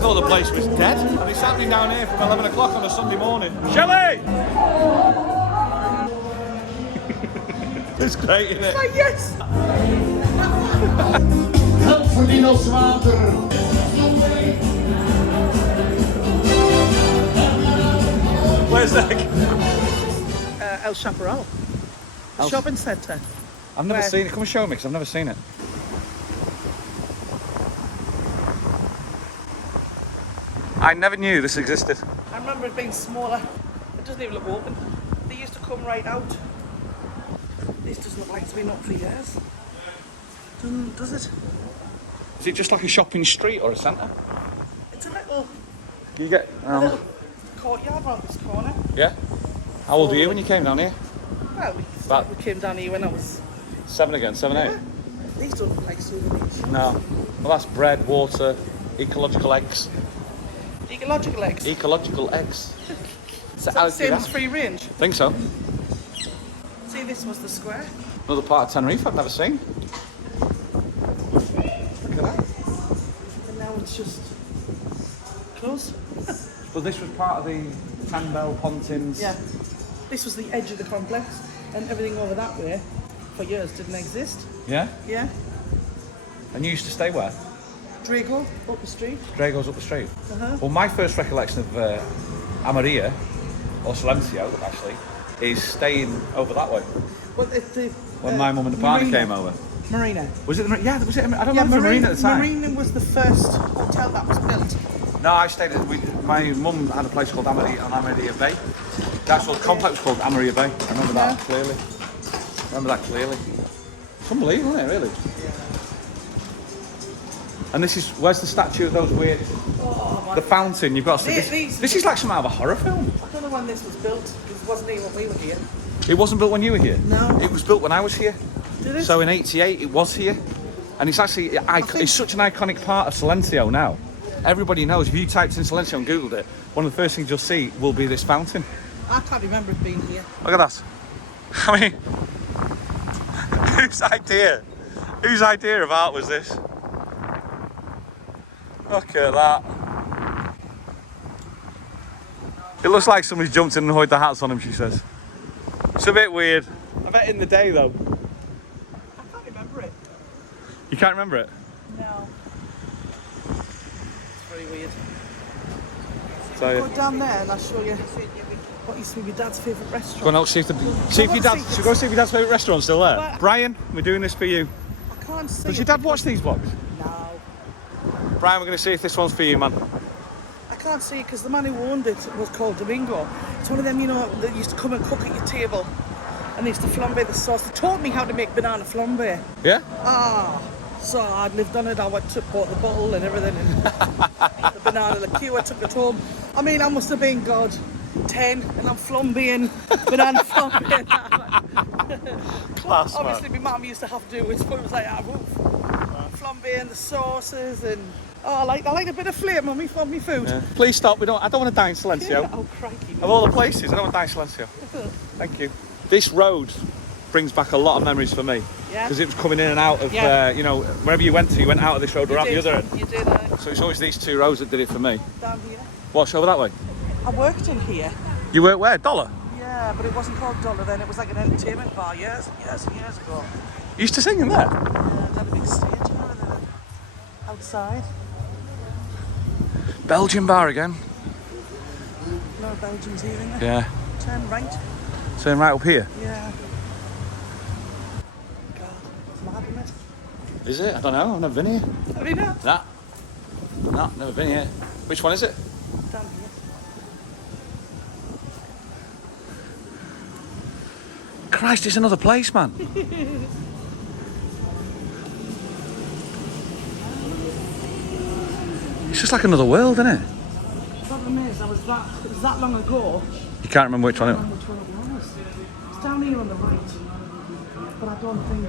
thought the place was dead. And it's happening down here from 11 o'clock on a Sunday morning. Shelley! It's great, isn't it? Oh, yes! Where's that? El Chaparral. Shopping centre. I've never seen it. Come and show me, because I've never seen it. I never knew this existed. I remember it being smaller. It doesn't even look open. They used to come right out. This doesn't look like it's been up for years. Does it? Is it just like a shopping street or a centre? It's a little, You get... little courtyard around this corner. Yeah? How old were you when you came down here? Well, we came down here when I was... 7 again, 7, 8? These don't look like souvenirs. No. Well, that's bread, water, ecological eggs. Ecological eggs? Ecological eggs. So that same as free range? Think so. See, this was the square. Another part of Tenerife I've never seen. Look at that. And now it's just closed. But this was part of the Tan Pontins. Yeah. This was the edge of the complex, and everything over that way for years didn't exist. Yeah? Yeah. And you used to stay where? Drago, up the street. Drago's up the street. Uh-huh. Well, my first recollection of Amarillo, or Silencio actually, is staying over that way. Well, When my mum and the partner came over. Marina. Was it the Marina? Yeah, was it? I don't know if it was Marina at the time. Marina was the first hotel that was built. No, I stayed at, my mum had a place called Amarillo Bay. The actual complex was called Amarillo Bay. I remember that clearly. It's unbelievable, isn't it, really? Yeah. And this is, where's the statue of those weird, the fountain, you've got to see this is like some out of a horror film. I don't know when this was built, because it wasn't here when we were here. It wasn't built when you were here? No. It was built when I was here. Did it? So in '88 it was here. And it's actually, it's such an iconic part of Silencio now. Everybody knows, if you typed in Silencio and Googled it, one of the first things you'll see will be this fountain. I can't remember it being here. Look at that. I mean, whose idea of art was this? Look at that. It looks like somebody's jumped in and hoid their hats on him, she says. It's a bit weird. I bet in the day though. I can't remember it. You can't remember it? No. It's very weird. So, Go down there and I'll show you what used to be your dad's favourite restaurant. go on out, see if your dad's favourite restaurant's still there. Well, Brian, we're doing this for you. I can't see. Does your dad watch these vlogs? No. Brian, we're going to see if this one's for you, man. I can't see it because the man who owned it was called Domingo. It's one of them, you know, that used to come and cook at your table. And they used to flambe the sauce. They taught me how to make banana flambe. Yeah? So I'd lived on it. I bought the bottle and everything. And the banana liqueur, I took it home. I mean, I must have been, God, 10 and I'm flambeing banana flambe. Class, obviously, my mum used to have to do it, but it was like, flambeing the sauces and... Oh, I like a bit of flavour on me food. Yeah. Please stop. I don't want to die in Silencio. Yeah, oh, crikey. Of all the places, I don't want to die in Silencio. Thank you. This road brings back a lot of memories for me. Yeah. Because it was coming in and out of, you know, wherever you went out of this road or out the other end. You did. So it's always these two roads that did it for me. Down here. What's over that way? I worked in here. You worked where? Dollar? Yeah, but it wasn't called Dollar then. It was like an entertainment bar years and years and years ago. You used to sing in there? Yeah, it had a big stage outside. Belgian bar again. No Belgians here in there. Yeah. Turn right. Turn right up here. Yeah. God, it's mad, isn't it? Is it? I don't know. I've never been here. Have you not? Nah. No, never been here. Which one is it? Down here. Christ, it's another place, man. It's just like another world, isn't it? The problem is, it was that long ago. You can't remember which one it I don't know which one it was. It's down here on the right, but I don't think.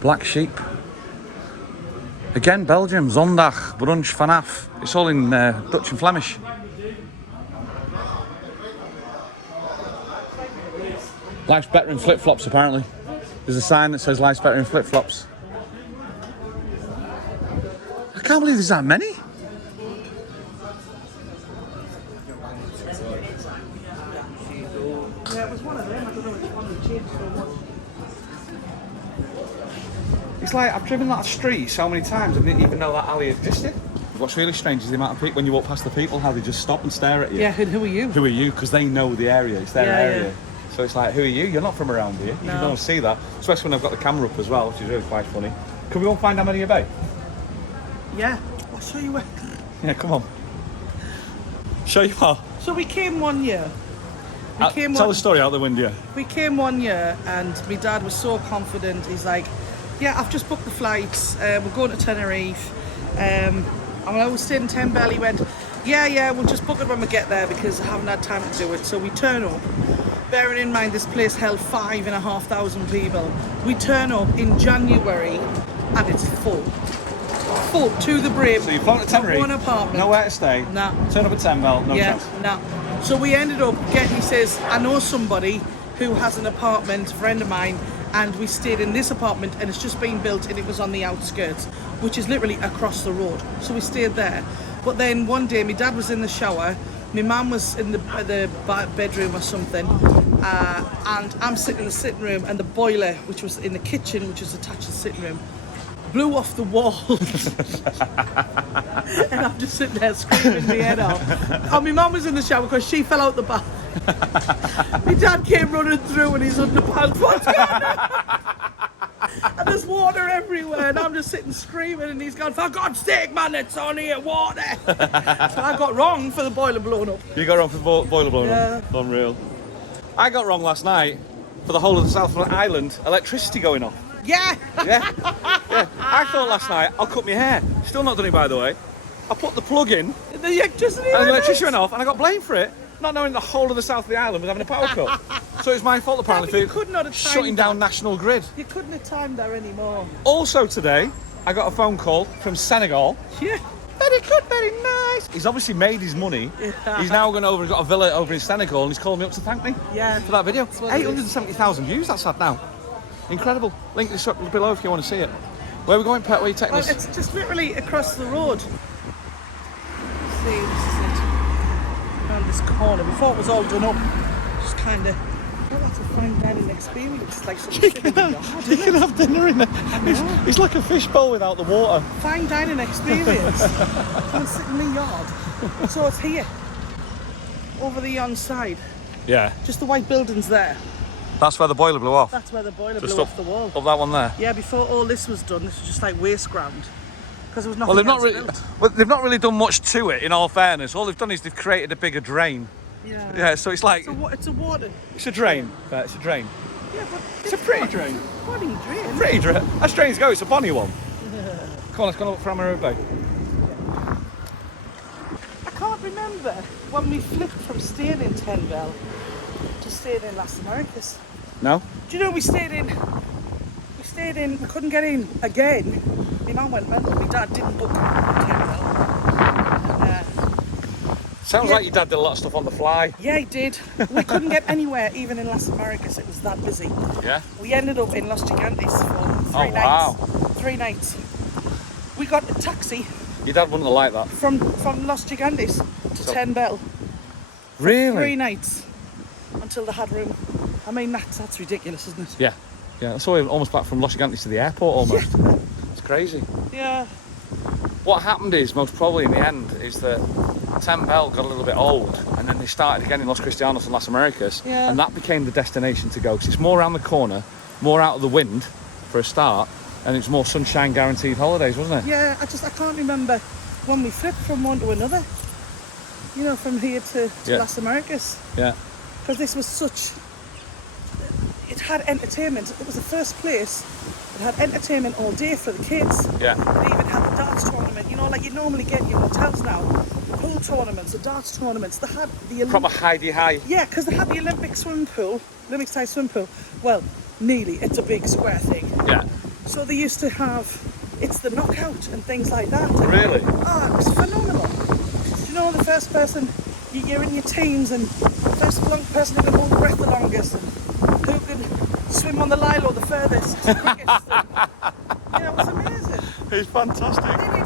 Black Sheep. Again, Belgium, Zondag, Brunch, Vanaf. It's all in Dutch and Flemish. Life's better in flip-flops, apparently. There's a sign that says life's better in flip-flops. I can't believe there's that many. Yeah, it was one of them. I don't know which one we changed so much. It's like I've driven that street so many times and didn't even know that alley existed. What's really strange is the amount of people, when you walk past the people, how they just stop and stare at you. Yeah, and who are you? Who are you? Because they know the area, it's their area. Yeah. So it's like, who are you? You're not from around here. You don't see that. Especially when I've got the camera up as well, which is really quite funny. Can we all find Amarillo Bay? Yeah. I'll show you where. Yeah, come on. Show you what? So we came one year. Tell the story out the window. We came one year and my dad was so confident. He's like, yeah, I've just booked the flights. We're going to Tenerife. And when I was staying in Tenerife, he went, yeah, we'll just book it when we get there because I haven't had time to do it. So we turn up. Bearing in mind this place held 5,500 people. We turn up in January and it's full. Full to the brim. So you flown to Tenerife, one apartment. nowhere to stay. Nah. Turn up at 10 Bell, no chance. Nah. So we ended up getting, he says, I know somebody who has an apartment, a friend of mine, and we stayed in this apartment and it's just been built and it was on the outskirts, which is literally across the road. So we stayed there. But then one day my dad was in the shower, my mum was in the bedroom or something, and I'm sitting in the sitting room and the boiler, which was in the kitchen, which was attached to the sitting room, blew off the wall. And I'm just sitting there screaming my head off. And my mum was in the shower because she fell out the bath. My dad came running through in his underpants. What's going on? And there's water everywhere, and I'm just sitting screaming, and he's gone, for God's sake, man, it's on here, water. So I got wrong for the boiler blowing up. You got wrong for the boiler blowing up? Unreal. I got wrong last night for the whole of the South Island, electricity going off. Yeah. Yeah. I thought last night, I'll cut my hair. Still not done it, by the way. I put the plug in, The electricity and the electricity went off, and I got blamed for it, not knowing the whole of the south of the island was having a power cut. So it's my fault apparently but you for could not have shutting timed down that. National Grid. You couldn't have timed there anymore. Also today, I got a phone call from Senegal. Yeah. Very good, very nice. He's obviously made his money. Yeah. He's now gone over and got a villa over in Senegal, and he's called me up to thank me for that video. That's what it is. 870,000 views, that's had now. Incredible. Link this up below if you want to see it. Where are we going, Pet? Where are you taking us? It's just literally across the road. See, this is it. Around this corner. Before it was all done up, just kind of. Oh, that's a fine dining experience. It's like something in the yard, You can have dinner in there. It's like a fishbowl without the water. Fine dining experience. Come and sit in the yard. So it's here. Over the on side. Yeah. Just the white buildings there. That's where the boiler blew off. That's where the boiler Just blew off the wall. Up that one there. Yeah, before all this was done, this was just like waste ground. Because there was nothing Well, they've not really done much to it. In all fairness, all they've done is they've created a bigger drain. Yeah. So it's like it's a water. it's a drain. It's a drain. Yeah, but It's a pretty drain. Bonny drain. Pretty drain. As drains go, it's a bonny one. Come on, let's go look for Amarillo Bay. I can't remember when we flipped from staying in Tenerife to staying in Las Americas. No. Do you know we stayed in, we couldn't get in again. My mum went mental, my dad didn't book Tenerife. Sounds like your dad did a lot of stuff on the fly. Yeah, he did. We couldn't get anywhere, even in Las Americas, it was that busy. Yeah. We ended up in Los Gigantes for 3 nights. Wow. 3 nights. We got a taxi Your dad wouldn't have liked that. from Los Gigantes to Ten Bell. Really? 3 nights until they had room. I mean, that's ridiculous, isn't it? Yeah. Yeah. That's almost back from Los Gigantes to the airport almost. Yeah. It's crazy. Yeah. What happened is, most probably in the end, is that Ten Bell got a little bit old, and then they started again in Los Cristianos and Las Americas, Yeah. and that became the destination to go, because it's more around the corner, more out of the wind for a start, and it's more sunshine guaranteed holidays, wasn't it? Yeah, I can't remember when we flipped from one to another. You know, from here to Yeah. Las Americas. Yeah. Because this was it had entertainment. It was the first place that had entertainment all day for the kids. Yeah. They even had the darts tournament, you know, like you normally get in your hotels now. Pool tournaments, the darts tournaments. They had the Proper high. Yeah, because they had the Olympic swimming pool, Olympic size swimming pool. Well, nearly. It's a big square thing. Yeah. So they used to have, it's the knockout and things like that. And, Really? oh, it was phenomenal. Do you know, the first person, you're in your teams, and the first person who can hold the breath the longest, and who can swim on the lilo the furthest, the quickest. And, it was amazing. It's fantastic. Then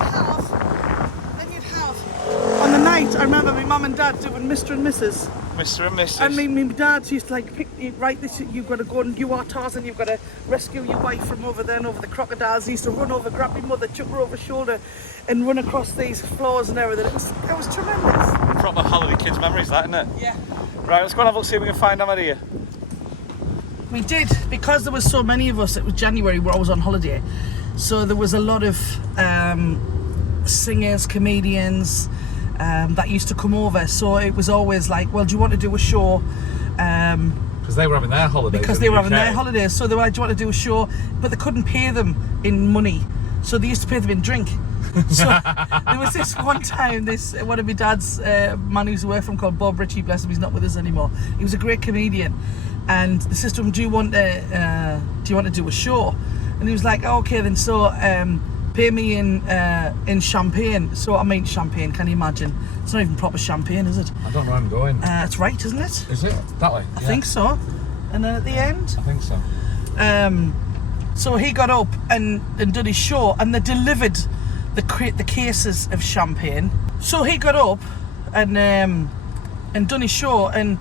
you'd have, on the night, I remember my mum and dad doing Mr. and Mrs. Mr. and Mrs. I mean, my dad used to like pick right. This you've got to go and you are Tarzan. You've got to rescue your wife from over there and over the crocodiles. He used to run over, grab my mother, chuck her over his shoulder, and run across these floors and everything. It was tremendous. Proper holiday kids memories, that, isn't it? Yeah. Right, let's go and have a look, see if we can find Amarillo. We did, because there was so many of us. It was January, we're always on holiday, so there was a lot of singers, comedians that used to come over. So it was always like, well, do you want to do a show? Because they were having their holidays. Because they were having their holidays, so they were like, do you want to do a show? But they couldn't pay them in money, so they used to pay them in drink. So there was this one time, one of my dad's man who's away from called Bob Ritchie, bless him, he's not with us anymore. He was a great comedian, and the sister do you want to do a show? And he was like, oh, okay then, so pay me in champagne. So I mean champagne, can you imagine? It's not even proper champagne, is it? I don't know where I'm going. It's right, isn't it? Is it? That way? I think so. And then at the end? I think so. So he got up and did his show, and they delivered the cases of champagne. So he got up and done his show, and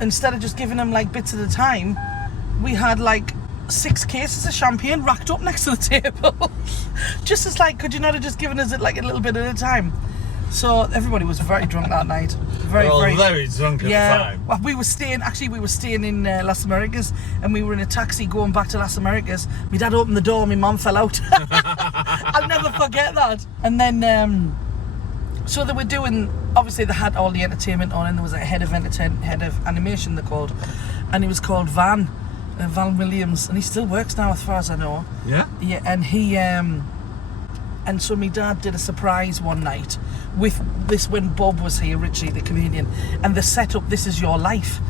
instead of just giving him like bits at a time, we had like 6 cases of champagne racked up next to the table. Just as like, could you not have just given us it like a little bit at a time? So everybody was very drunk that night. Very drunk at the time. Well, we were staying in Las Americas, and we were in a taxi going back to Las Americas. My dad opened the door, my mum fell out. I'll never forget that. And then, so they were doing, obviously they had all the entertainment on, and there was a head of animation they're called, and he was called Van Williams, and he still works now as far as I know. Yeah? Yeah, and he, and so my dad did a surprise one night with this when Bob was here, Richie, the comedian, and they set up This Is Your Life.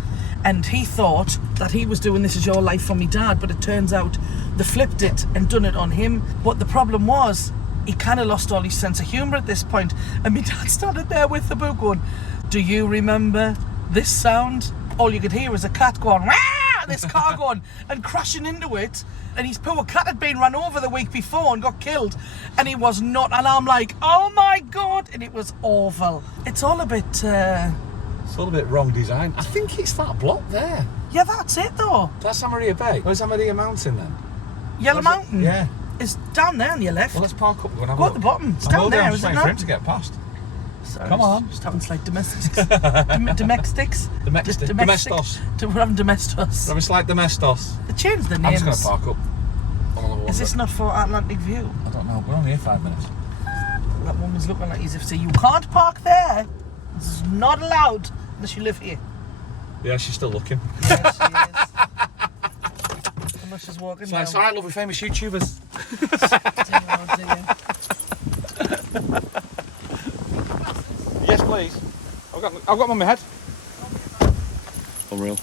And he thought that he was doing This Is Your Life for me dad, but it turns out they flipped it and done it on him. But the problem was, he kind of lost all his sense of humour at this point, and my dad started there with the book going, do you remember this sound? All you could hear was a cat going, Wah! This car going and crashing into it, and his poor cat had been run over the week before and got killed, and he was not, and I'm like, oh my god, and it was awful. It's all a bit wrong design. I think it's that block there. yeah, that's it though. That's Amarillo Bay. Where's Amarillo Mountain then? Yellow Mountain? Yeah. It's down there on your left. Well, let's park up and go and have a Go at look. the bottom. It's I down will do, there, I'm is just it waiting for not? him to get past. Sorry, Come on. Just having like domestics. Domestics. Domestos. We're having domestos. It's like Domestos. They changed the I'm names. just going to park up. Is this not for Atlantic View? I don't know. We're only here 5 minutes. That woman's looking like as if to say, you can't park there. This is not allowed unless you live here. Yeah, she's still looking. Yeah, she is. Unless she's walking down. It's alright, love, we're famous YouTubers. Yes, please. I've got them on my head. Unreal.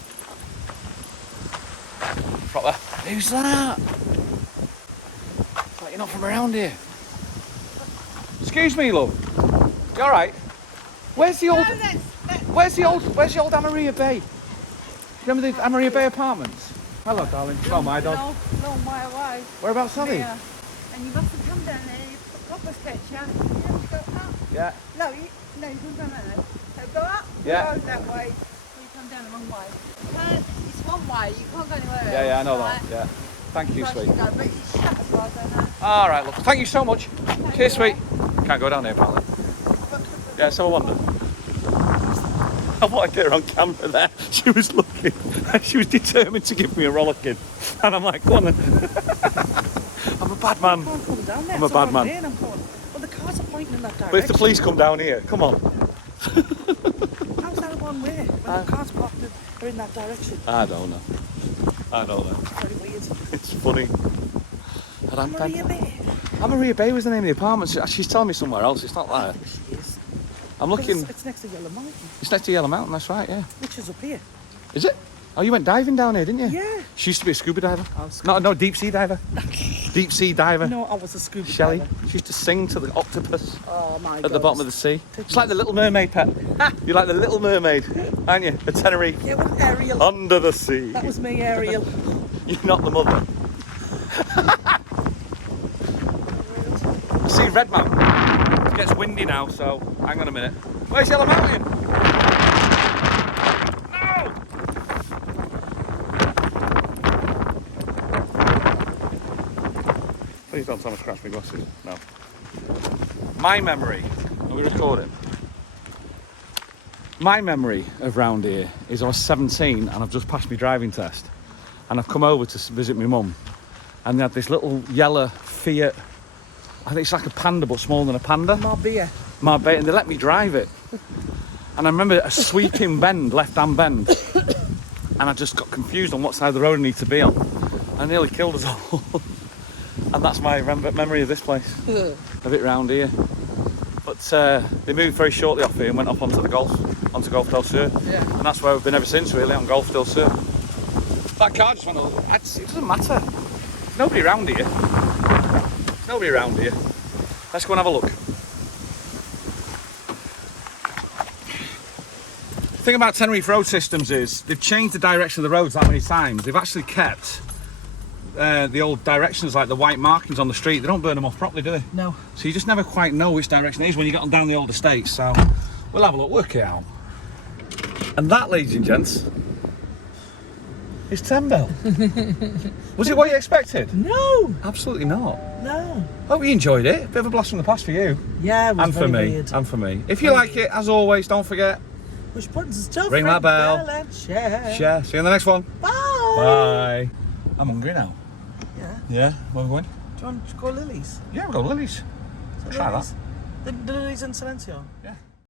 Proper. Who's that? It's like you're not from around here. Excuse me, love. You alright? Where's the old Amarillo Bay? Remember the Amarillo Bay apartments? Hello, darling. Oh, my dog. Long way away. Whereabouts are they? Yeah. And you must have come down there, you put proper sketch, yeah? You have to go up. Yeah. No, you don't come down there. So go up, Yeah. go that way, or you come down the wrong way. It's one way, you can't go anywhere else. Yeah, I know right? that. Yeah. Thank you, Try to sweet. go, but it's shut as far as I know. All right, look. Thank you so much. Cheers, sweet. Can't go down here, apparently. Yeah, so I wonder. I want to get her on camera there. She was looking. She was determined to give me a rollicking. And I'm like, go on then. I'm a bad man. Can't come down there. I'm a So bad I'm man. there and I'm going, well, the cars are pointing in that direction. But if the police come down here, come on. How's that one way when the cars parked are in that direction? I don't know. It's very weird. It's funny. Amarillo Bay. Amarillo Bay was the name of the apartment. She's telling me somewhere else. It's not there. She is. I'm looking. It's next to Yellow Mountain, It's next to Yellow Mountain. That's right. Yeah. which is up here. Is it? Oh, you went diving down here, didn't you? Yeah. She used to be a scuba diver. I was scuba- No, deep sea diver. Deep sea diver. No, I was a scuba Shelley. diver. She used to sing to the octopus Oh my god. at the bottom of the sea. Take It's like the Little Mermaid, pet. You're like the Little Mermaid, aren't you? At Tenerife. Yeah, with Ariel. Under the sea. That was me, Ariel. You're not the mother. I see Red Mountain. It gets windy now, so hang on a minute. Where's Yellow Mountain? Please don't tell me to scratch my glasses. No. My memory. Are we recording? My memory of round here is I was 17 and I've just passed my driving test. And I've come over to visit my mum. And they had this little yellow Fiat. I think it's like a Panda, but smaller than a Panda. Marbella. And they let me drive it. And I remember a sweeping bend, left-hand bend. And I just got confused on what side of the road I need to be on. I nearly killed us all. And that's my memory of this place. A bit round here. But they moved very shortly off here and went up onto Golf del Sur. Yeah. And that's where we've been ever since, really, on Golf del Sur. That car just went over. It doesn't matter. Nobody around here. Nobody around here. Let's go and have a look. The thing about Tenerife road systems is they've changed the direction of the roads that many times. They've actually kept the old directions, like the white markings on the street. They don't burn them off properly, do they? No. So you just never quite know which direction it is when you get on down the old estates. So we'll have a look, work it out. And that, ladies and gents, is Tenbell. Was it what you expected? No. Absolutely not. No. Hope you enjoyed it. Bit of a blast from the past for you. Yeah, it was And for very me. weird. And for me. If you like it, as always, don't forget. Push buttons and stuff. Ring that bell. And share. Share. See you in the next one. Bye. Bye. I'm hungry now. Yeah. Yeah, where are we going? Do you want to go Lily's? Yeah, we'll go Lily's. So Try Lily's. The Lily's in Silencio. Yeah.